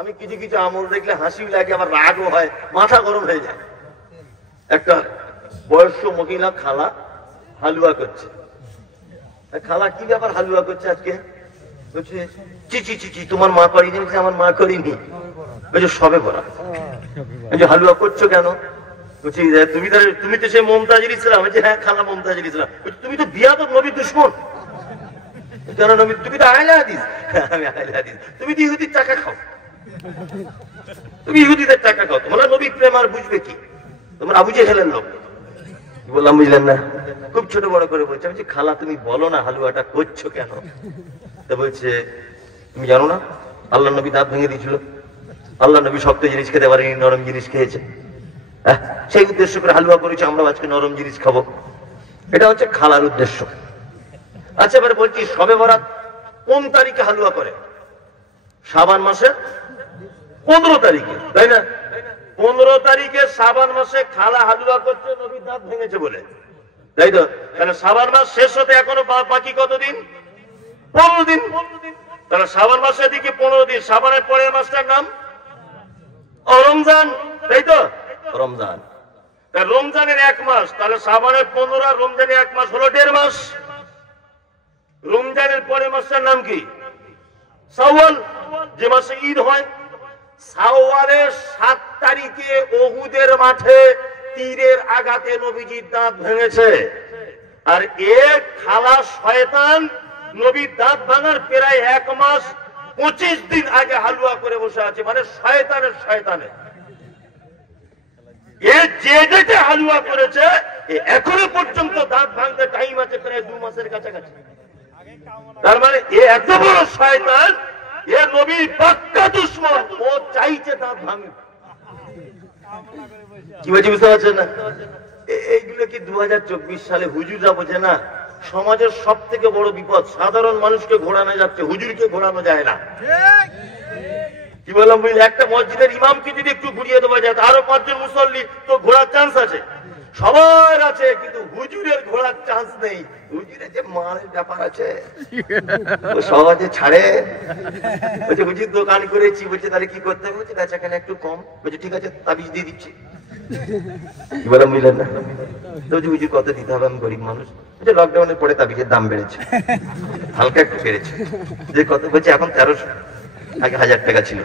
আমি কিছু কিছু আমল দেখলে হাসিও লাগে, আবার রাগও হয়, মাথা গরম হয়ে যায়। একটা বয়স্ক মহিলা খালা হালুয়া করছে। খালা কি ব্যাপার হালুয়া করছে আজকে? বলছে চি চি চি চি তোমার মা করিনি। আমার মা করিনি। বলছে সবে বলা। হালুয়া করছো কেন? বলছি তুমি তো সেই মমতাজুল ইসলাম। বলছে হ্যাঁ খালা মমতাজুল ইসলাম। তুমি তো বিয়াদব নবীর দুশমন। কেন নবী? তুমি তো আহলে হাদিস। আমি আহলে হাদিস। তুমি তো ইহুদির টাকা খাও, তুমি ইহুদিদের টাকা খাও, তোমরা নবী প্রেম আর বুঝবে কি? তোমরা আবু জেহেলের লোক। বললাম বুঝলেন না, খুব ছোট বড় করে বলছে। আমি খালা তুমি বলো না হালুয়াটা করছো কেন? তো বলছে তুমি জানো না আল্লাহ নবী দাঁত ভেঙে দিয়েছিল, আল্লাহ নবী শক্ত জিনিস খেতে পারেনি, নরম জিনিস খেয়েছে, সেই উদ্দেশ্য করে হালুয়া করেছে, আমরা আজকে নরম জিনিস খাবো। এটা হচ্ছে খালার উদ্দেশ্য। আচ্ছা এবারে বলছি শবে বরাত কোন তারিখে হালুয়া করে? শাবান মাসের 15 তারিখে, তাই না? 15 তারিখে শাবান মাসে খালা হালুয়া করছে নবীর দাঁত ভেঙেছে বলে, তাই তো? তাহলে শাবান মাস শেষ হতে এখনো বাকি কতদিন? 15 দিন। তাহলে শাবান মাসের দিকে 15 দিন। শাবানের পরের মাসটার নাম রমজান, তাই তো? রমজান। রমজানের 1 মাস, তাহলে শাবানের 15 আর রমজানের 1 মাস হলো 1.5 মাস। রমজানের পরের মাসটার নাম কি? শাওয়াল, যে মাসে ঈদ হয়। শাওয়ালের 7 তারিখে উহুদের মাঠে তীরের আঘাতে নবীজির দাঁত ভেঙেছে। আর এক খালা শয়তান নবীর দাঁত ভাঙার প্রায় 1 মাস 25 দিন আগে হালুয়া করে বসে আছে। মানে শয়তানের শয়তানে যে ডেটে হালুয়া করেছে এখনো পর্যন্ত দাঁত ভাঙতে টাইম আছে প্রায় 2 মাসের কাছাকাছি। তার মানে এত বড় শয়তান, এ নবীর পাক্কা দুশমন, ও চাইছে দাঁত ভাঙে। কি বলছি বুঝতে পারছেন না? এইগুলো কি 2024 সালে হুজুররা বোঝে না? সমাজের সব থেকে বড় বিপদ, সাধারণ মানুষকে ঘোরানো যাচ্ছে, হুজুরকে ঘোরানো যায় না। কি বললাম বুঝলি? একটা মসজিদের ইমামকে যদি একটু ঘুরিয়ে দেওয়া যায়, আরো 5 জন মুসল্লি তো ঘোরার চান্স আছে, সবার আছে, কিন্তু হুজুরের ঘোরার চান্স নেই। হুজুরের যে মালের ব্যাপার আছে সহজে ছাড়ে। বলছে হুজুর দোকান করেছি। বলছে তাহলে কি করতে হবে? বলছে বেচাকেনা একটু কম। বলছে ঠিক আছে তাবিজ দিয়ে দিচ্ছি। কি বললাম বুঝলেন না? তো হুজুর কত দিতে হবে? আমি গরিব মানুষ। বলছে লকডাউনের পরে তাবিজের দাম বেড়েছে, হালকা একটু বেড়েছে। যে কত? বলছে এখন 1300, আগে 1000 টাকা ছিল,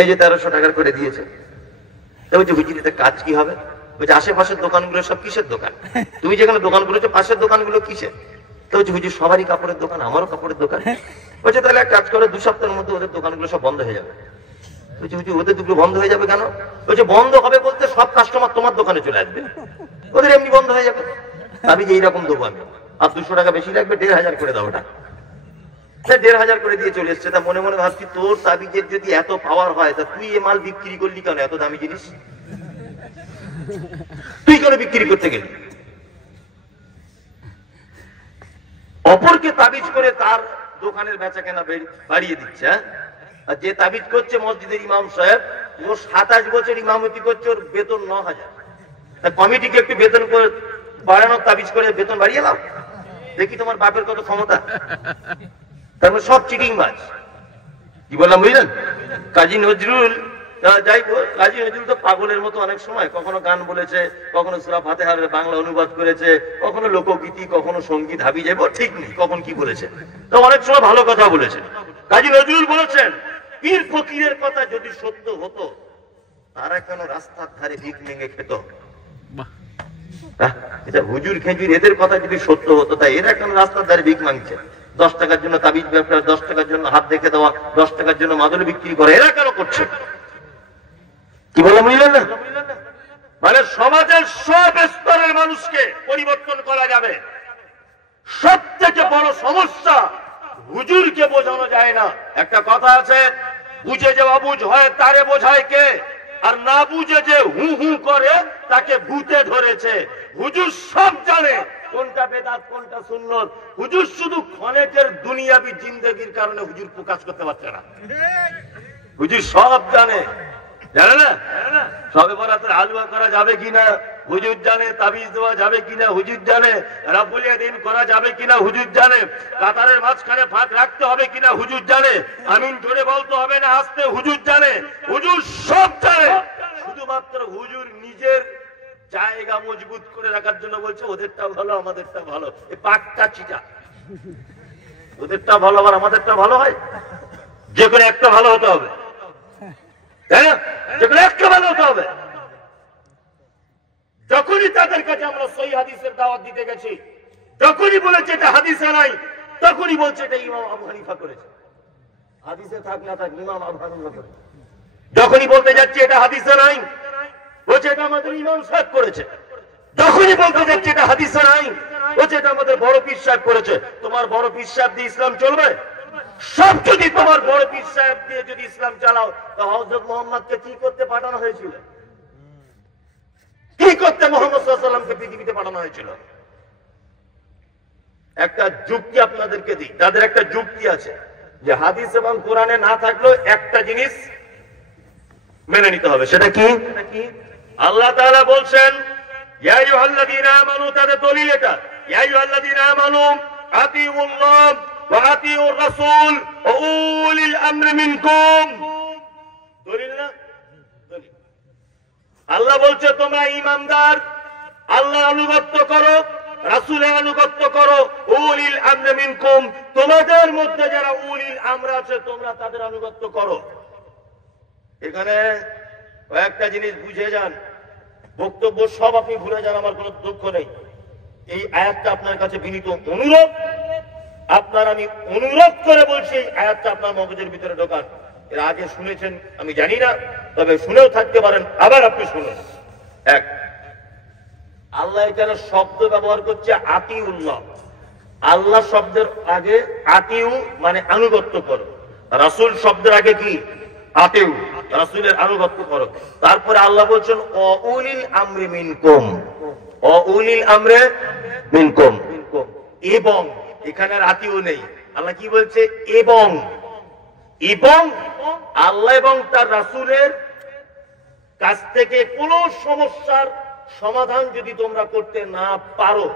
এই যে 1300 টাকার করে দিয়েছে। তো বলছে হুজুর এতে কাজ কি হবে? বলছে আশেপাশের দোকানগুলো সব কিসের দোকান? তুমি যেখানে দোকান করেছো পাশের দোকানগুলো কিসের? তো বলছে হুজুর সবারই কাপড়ের দোকান, আমারও কাপড়ের দোকান। বলছে তাহলে এক কাজ করে 2 সপ্তাহের মধ্যে ওদের দোকানগুলো সব বন্ধ হয়ে যাবে। বলছে হুজুর ওদের দুটো বন্ধ হয়ে যাবে কেন? বলছে বন্ধ হবে বলতে সব কাস্টমার তোমার দোকানে চলে আসবে, ওদের এমনি বন্ধ হয়ে যাবে। আমি যে এইরকম দেবো আমি, আর 200 টাকা বেশি লাগবে, 1500 করে দাও। ওটা 1500 করে দিয়ে চলে এসছে। তা মনে মনে ভাবছি তোর তাবিজের যদি এত পাওয়ার হয় তা তুই এ মাল বিক্রি করলি কেন? এত দামি জিনিস তুই কেন বিক্রি করতে গেলি? অপরকে তাবিজ করে তার দোকানের বেচা কেনা বাড়িয়ে দিচ্ছে। আর যে তাবিজ করছে মসজিদের ইমাম সাহেব, ও 27 বছর ইমামতি করছে, ওর বেতন 9000। কমিটিকে একটু বেতন করে বাড়ানোর তাবিজ করে বেতন বাড়িয়ে নাও, দেখি তোমার বাপের কত ক্ষমতা। তারপর সব চিটিং বাজ। কি বললাম বুঝলেন? কাজী নজরুল, যাই বল, কাজী নজরুল তো পাগলের মতো অনেক সময় কখনো গান বলেছে, কখনো সূরা ফাতিহার বাংলা অনুবাদ করেছে, কখনো লোকগীতি, কখনো সঙ্গীত, হাবি যাইব ঠিক নেই কখন কি বলেছে। তো অনেক সময় ভালো কথা বলেছে। কাজী নজরুল বলেছেন পীর ফকিরের কথা যদি সত্য হতো তারা কেন রাস্তার ধারে ভিক ভেঙে খেত? এটা হুজুর খেজুর এদের কথা যদি সত্য হতো, তাই এরা কেন রাস্তার ধারে ভিক মাংছে? 10 টাকার জন্য তাবিজ ব্যবসা, 10 টাকার জন্য হাত দেখে দেওয়া, 10 টাকার জন্য মাদুর বিক্রি করে, এরা কেন করছে? কি বলে বুঝলেন না? মানে সমাজের সব স্তরের মানুষকে পরিবর্তন করা যাবে। সব থেকে বড় সমস্যা হুজুরকে বোঝানো যায় না। একটা কথা আছে, বুঝে যে অবুঝ হয় তারে বোঝায় কে, আর না বুঝে যে হু হু করে তাকে ভূতে ধরেছে। হুজুর সব জানে কোনটা বেদাত কোনটা সুন্নত। হুজুর শুধু ক্ষণেকের দুনিয়াবি জিন্দেগির কারণে হুজুর প্রকাশ করতে পারছে না। হুজুর সব জানে, জানে না? সবে বরাতের হালুয়া করা যাবে কিনা, হুজুর জানে। তাবিজ দেওয়া যাবে কিনা হুজুর জানে। রাব্বুলিয়া দিন করা যাবে কিনা হুজুর জানে। কাতারের মাঝখানে ফাঁক রাখতে হবে কিনা হুজুর জানে। আমিন জোরে বলতে হবে না আস্তে হুজুর জানে। হুজুর সব জানে। শুধুমাত্র হুজুর নিজের জায়গা মজবুত করে রাখার জন্য বলছে ওদেরটা ভালো আমাদেরটা ভালো। এই পাকটা চিটা, ওদেরটা ভালো আবার আমাদেরটা ভালো হয়? যে কোনো একটা ভালো হতে হবে, তাই না? যে কোনো একটা ভালো হতে হবে। যখনই তাদের কাছে আমরা সহিহ হাদিসের দাওয়াত দিতে গেছি, যখনই বলেছে এটা হাদিসে নাই, তখনই বলছে এটা ইমাম আবু হানিফা করেছে। হাদিসে থাক না থাক ইমাম আবু হানিফা করেছে। যখনই বলতে যাচ্ছি এটা হাদিসে নাই, বলছে এটা আমাদের ইমাম সাহেব করেছে। যখনই বলতে যাচ্ছি এটা হাদিসে নাই, বলছে এটা আমাদের বড় পীর সাহেব করেছে। তোমার বড় পীর সাহেব দিয়ে ইসলাম চলবে? সব যদি তোমার বড় পীর সাহেব দিয়ে যদি ইসলাম চালাও, তো হযরত মুহাম্মদকে কি করতে পাঠানো হয়েছিল? কি করতে মুহাম্মদ সাল্লাল্লাহু আলাইহি ওয়াসাল্লামকে পৃথিবীতে পাঠানো হয়েছিল? একটা যুক্তি আপনাদেরকে দিই। তাদের একটা যুক্তি আছে যে হাদিস এবং কোরআনে না থাকলেও একটা জিনিস মেনে নিতে হবে। সেটা কি? আল্লাহ তাআলা বলছেন ইয়া আইয়ুহাল্লাযীনা আমানু, তাদের দলিল এটা, ইয়া আইয়ুহাল্লাযীনা আমানু আতিউল্লাহ ওয়া আতিউর রাসূল ওয়া উলিল আমরি মিনকুম। দলিল না? দলিল। আল্লাহ বলছে তোমরা ঈমানদার, আল্লাহ আনুগত্য করো, রাসূলের আনুগত্য করো, উলিল আমরি মিনকুম, তোমাদের মধ্যে যারা উলিল আমর আছে তোমরা তাদের আনুগত্য করো। এখানে কয়েকটা জিনিস বুঝে যান। বক্তব্য সব আপনি ভুলে যান, আমার কোনো দুঃখ নেই। এই আয়াতটা আপনার কাছে বিনীত অনুরোধ, আপনার আমি অনুরোধ করে বলছি এই আয়াতটা আপনার মগজের ভিতরে ঢোকান। এর আগে শুনেছেন আমি জানি না, তবে শুনেও থাকতে পারেন, আবার আপনি শুনুন। এক, আল্লাহ এখানে শব্দ ব্যবহার করছে আতিউল্লাহ। আল্লাহ শব্দের আগে আতিউ মানে আনুগত্য করো, রাসূল শব্দের আগে কি? আতিউ, রাসূলের আনুগত্য করো। তারপরে আল্লাহ বলছেন উলিল আমরি মিনকুম, উলিল আমরি মিনকুম, এবং এখানে আতিউ নেই। আল্লাহ কি বলছে? এবং, এবং আল্লাহ এবং তার রাসূলের কাছ থেকে কোন সমস্যার সমাধান যদি তোমরা করতে না পারো,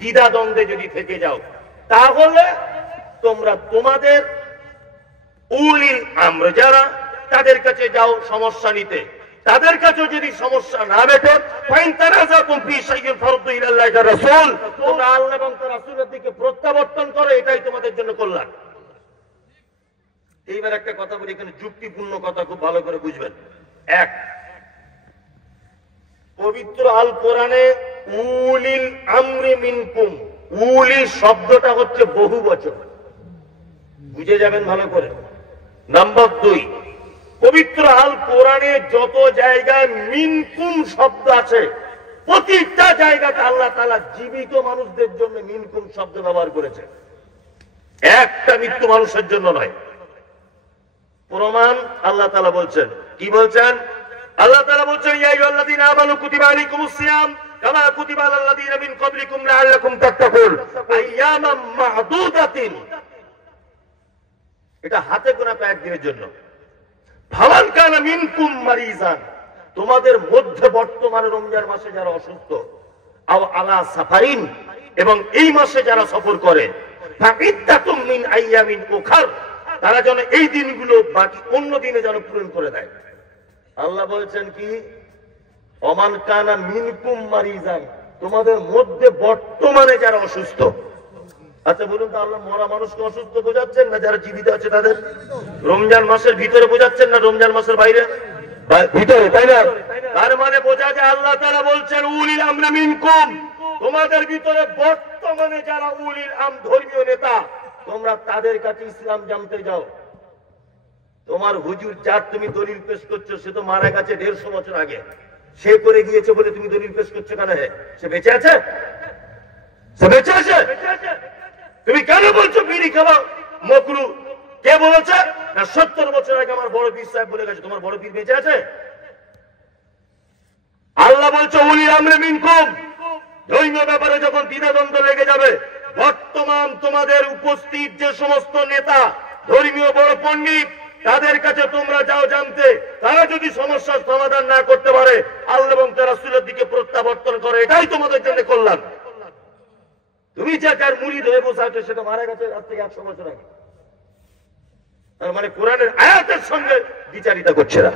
দ্বিধা দ্বন্দ্বে যদি থেকে যাও, তাহলে তোমরা তোমাদের উলিল আমর যারা তাদের কাছে যাও সমস্যা নিতে। তাদের কাছে যদি সমস্যা না মেটে, ফাইন তানাযাতুম ফি শাইইন ফারদ্দু ইলাল্লাহি ওয়া রাসূল, তোমরা আল্লাহ এবং তার রাসূলের দিকে প্রত্যাবর্তন করো, এটাই তোমাদের জন্য কল্যাণ। এইবার একটা কথা বলি, এখানে যুক্তিপূর্ণ কথা, খুব ভালো করে বুঝবেন। এক, পবিত্র আল কোরআনে উলিল আমরি মিনকুম, উলি শব্দটা হচ্ছে বহুবচন, বুঝে যাবেন ভালো করে। নাম্বার দুই, পবিত্র আল কোরআনে যত জায়গায় মিনকুম শব্দ আছে, প্রতিটা জায়গাতে আল্লাহ তাআলা জীবিত মানুষদের জন্য মিনকুম শব্দ ব্যবহার করেছে, একটা মৃত্যু মানুষের জন্য নয়। প্রমাণ আল্লাহ তাআলা বলছেন, কি বলছেন? আল্লাহ তাআলা বলছেন ইয়া আইয়ুহাল্লাযীনা আমানু কুতিবা আলাইকুমুস সিয়াম কামা কুতিবা আলাল লাযীনা মিন ক্বাবলিকুম লাআল্লাকুম তাত্তাকুন আইয়ামাম মা'দুদাতিন। এটা হাতে গোনা কয়েকদিনের জন্য। ফামান কানা মিনকুম মারিজান, তোমাদের মধ্যে বর্তমানে রমজান মাসে যারা অসুস্থ, আও আলা সাফারিন, এবং এই মাসে যারা সফর করে, ফাইদ্দাতুম মিন আইয়ামিন উখার, তারা যেন এই দিনগুলো বাকি অন্য দিনে যেন পূরণ করে দেয়। আল্লাহ বলছেন কি? ওমান কানা মিনকুম মারিজান, তোমাদের মধ্যে বর্তমানে যারা অসুস্থ। আচ্ছা বলুন তো, আল্লাহ মরা মানুষকে অসুস্থ বোঝাচ্ছেন না যারা জীবিত আছে তাদের? রমজান মাসের ভিতরে বোঝাচ্ছেন না রমজান মাসের বাইরে? ভিতরে, তাই না? তার মানে বোঝা যায় আল্লাহ তাআলা বলছেন উলিল আমরি মিনকুম, তোমাদের ভিতরে বর্তমানে যারা উলিল আম ধর্মীয় নেতা, তোমরা তাদের কাছে ইসলাম জানতে যাও। তোমার হুজুর যার তুমি দলিল পেশ করছো, সে তো মারা গেছে 150 বছর আগে, সে করে গিয়েছে বলে তুমি দলিল পেশ করছো কেন? সে বেঁচে আছে? সে বেঁচে আছে? তুমি কেন বলছো বিড়ি খাওয়া মকরু? কে বলেছে? না 70 বছর আগে আমার বড় পীর সাহেব বলে গেছে। তোমার বড় পীর বেঁচে আছে? আল্লাহ বলছে উলিল আমরি মিনকুম, ধর্মীয় ব্যাপারে যখন দ্বিধাদ্বন্দ্ব লেগে যাবে, বর্তমান তোমাদের উপস্থিত যে সমস্ত নেতা, ধর্মীয় বড় পণ্ডিত, তাদের কাছে তোমরা যাও জানতে, তারা যদি সমস্যার সমাধান না করতে পারে আল্লাহ এবং তার রাসূলের দিকে প্রত্যাবর্তন করে, এটাই তোমাদের জন্য কল্যাণ। তুমি যে কার মুরিদ হয়ে বসে আছো সেটা মারা গেছে আজ থেকে 100 বছর আগে। তার মানে কোরআনের আয়াতের সঙ্গে বিচারিতা করছে না।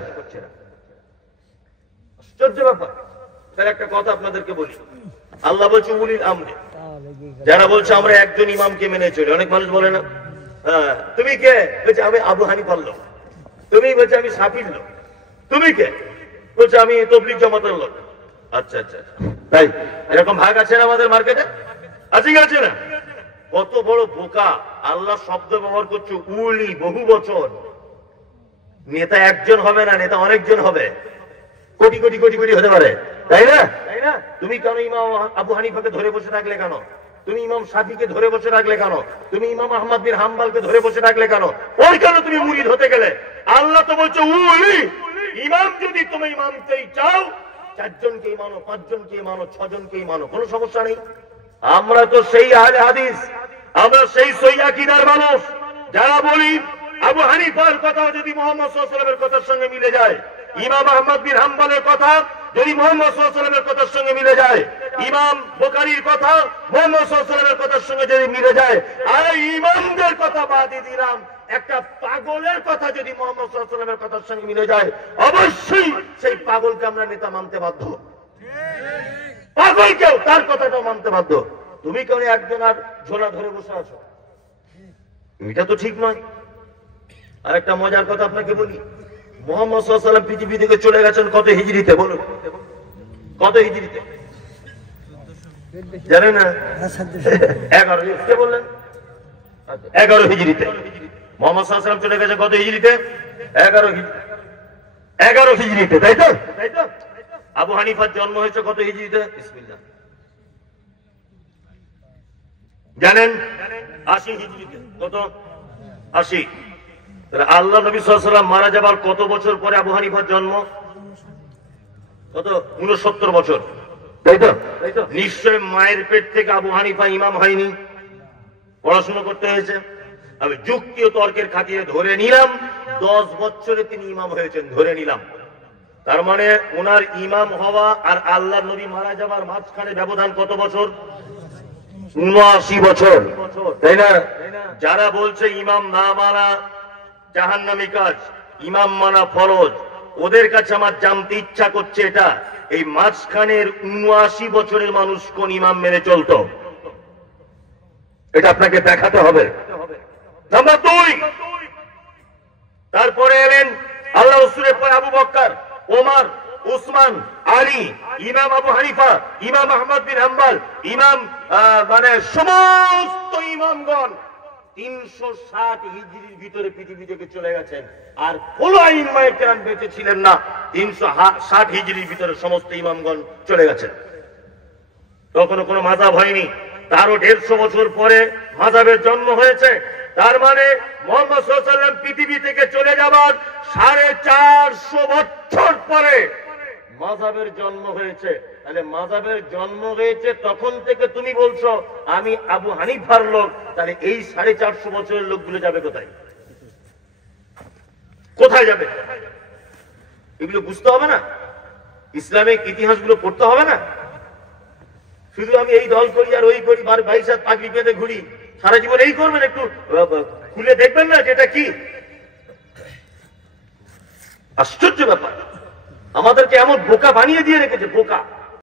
আশ্চর্য ব্যাপার। তার একটা কথা আপনাদেরকে বলি, আল্লাহ বলছে উলিল আমরে, যারা বলছে আমরা একজন ইমামকে মেনে চলি। অনেক মানুষ বলে না, তুমি কে? বলছে আমি আবু হানিফার লোক। তুমি বলছে আমি শাফির লোক। তুমি কে? বলছে আমি তাবলীগ জামাতের লোক। আচ্ছা আচ্ছা, তাই এরকম ভাগ আছে না আমাদের মার্কেটে? আছে কি আছে না? কত বড় বোকা। আল্লাহ শব্দ ব্যবহার করছে উলি, বহু বচন। নেতা একজন হবে না, নেতা অনেকজন হবে, কোটি কোটি কোটি কোটি হতে পারে, তাই না? তাই না? তুমি কেন ইমাম আবু হানিফাকে ধরে বসে থাকলে কেন? তুমি ইমাম শাফিকে ধরে বসে রাখলে কেন? তুমি ইমাম আহমদ বিন হাম্বলকে ধরে বসে রাখলে কেন? ওই কেন তুমি মুরিদ হতে গেলে? আল্লাহ তো বলছে উলি। ইমাম যদি তুমি মানতেই চাও, 4 জনকে মানো, 5 জনকে মানো, 6 জনকে মানো, কোনো সমস্যা নেই। আমরা তো সেই আহলে হাদিস, আমরা সেই সহিহ আকীদার মানুষ যারা বলি আবু হানিফার কথা যদি মুহাম্মদ সাল্লাল্লাহু আলাইহি ওয়াসাল্লামের কথার সঙ্গে মিলে যায়, ইমাম আহমদ বিন হাম্বলের কথা যদি মুহাম্মদ সাল্লাল্লাহু আলাইহি ওয়াসাল্লামের কথার সঙ্গে মিলে যায়, ইমাম বুখারীর কথা মুহাম্মদ সাল্লাল্লাহু আলাইহি ওয়াসাল্লামের কথার সঙ্গে যদি মিলে যায়, আর ইমামদের কথা বাদই দিলাম, একটা পাগলের কথা যদি মুহাম্মদ সাল্লাল্লাহু আলাইহি ওয়াসাল্লামের কথার সঙ্গে মিলে যায়, অবশ্যই সেই পাগলকে আমরা নেতা মানতে বাধ্য। পাগলকেও তার কথাটাও মানতে বাধ্য। তুমি কেন একজন আর ঝোলা ধরে বসে আছো? এটা তো ঠিক নয়। আর একটা মজার কথা আপনাকে বলি, মুহাম্মদ সাল্লাল্লাহু আলাইহি ওয়াসাল্লাম পৃথিবী থেকে চলে গেছেন কত হিজরিতে? বলুন কত হিজরিতে? জানেন না? 11 কে বললেন? 11 হিজরিতে মুহাম্মদ সাল্লাল্লাহু আলাইহি ওয়াসাল্লাম চলে গেছে কত হিজরিতে? 11 হিজরিতে, তাই তো? তাই তো? আবু হানিফার জন্ম হয়েছে কত হিজরিতে? বিসমিল্লাহ, জানেন? 80 হিজরিতে। কত? 80। তাহলে আল্লাহ নবী সাল্লাল্লাহু আলাইহি ওয়াসাল্লাম মারা যাবার কত বছর পরে আবু হানিফার জন্ম? কত? 69 বছর, তাই তো? তাই তো? নিশ্চয় মায়ের পেট থেকে আবু হানিফা ইমাম হয়নি, পড়াশোনা করতে হয়েছে। আমি যুক্তি ও তর্কের খাতিরে ধরে নিলাম 10 বছরে তিনি ইমাম হয়েছেন, ধরে নিলাম। তার মানে ওনার ইমাম হওয়া আর আল্লাহ নবী মারা যাবার মাঝখানে ব্যবধান কত বছর? 79 বছর, তাই না? যারা বলছে ইমাম না মানা জাহান্নামী কাজ, ইমাম মানা ফরজ, ওদের কাছে আমার জানতে ইচ্ছা করছে এটা, এই মাঝখানের 79 বছরের মানুষ কোন ইমাম মেনে চলতো? এটা আপনাকে দেখাতে হবে। নাম্বার 2, তারপরে এলেন আল্লাহ রাসূলের পরে আবু বকর, ওমর, উসমান, আলী, ইমাম আবু হানিফা, ইমাম আহমদ বিন হাম্বল, ইমাম মানে সমস্ত ইমামগণ 360 হিজরির ভিতরে পৃথিবী থেকে চলে গেছেন। আর কোন ইমাম কেরাম বেঁচে ছিলেন না, 360 হিজরির ভিতরে সমস্ত ইমামগণ চলে গেছেন। তখনও কোনো মাযহাব হয়নি। তারও 150 বছর পরে মাযহাবের জন্ম হয়েছে। তার মানে মুহাম্মদ সাল্লাল্লাহু আলাইহি ওয়াসাল্লাম পৃথিবী থেকে চলে যাবার 450 বছর পরে মাযহাবের জন্ম হয়েছে। তাহলে মাযহাবের জন্ম হয়েছে তখন থেকে তুমি বলছো আমি আবু হানিফার লোক, তাহলে এই 450 বছরের লোকগুলো যাবে কোথায়? কোথায় যাবে? এগুলো বুঝতে হবে না? ইসলামিক ইতিহাসগুলো পড়তে হবে না? শুধু আমি এই দল করি আর ওই করি, ভাই সাথে পাগড়ি বেঁধে ঘুরি, সারা জীবন এই করবেন? একটু খুলে দেখবেন না যেটা কি? আশ্চর্য ব্যাপার, আমাদেরকে এমন বোকা বানিয়ে দিয়ে রেখেছে, বোকা।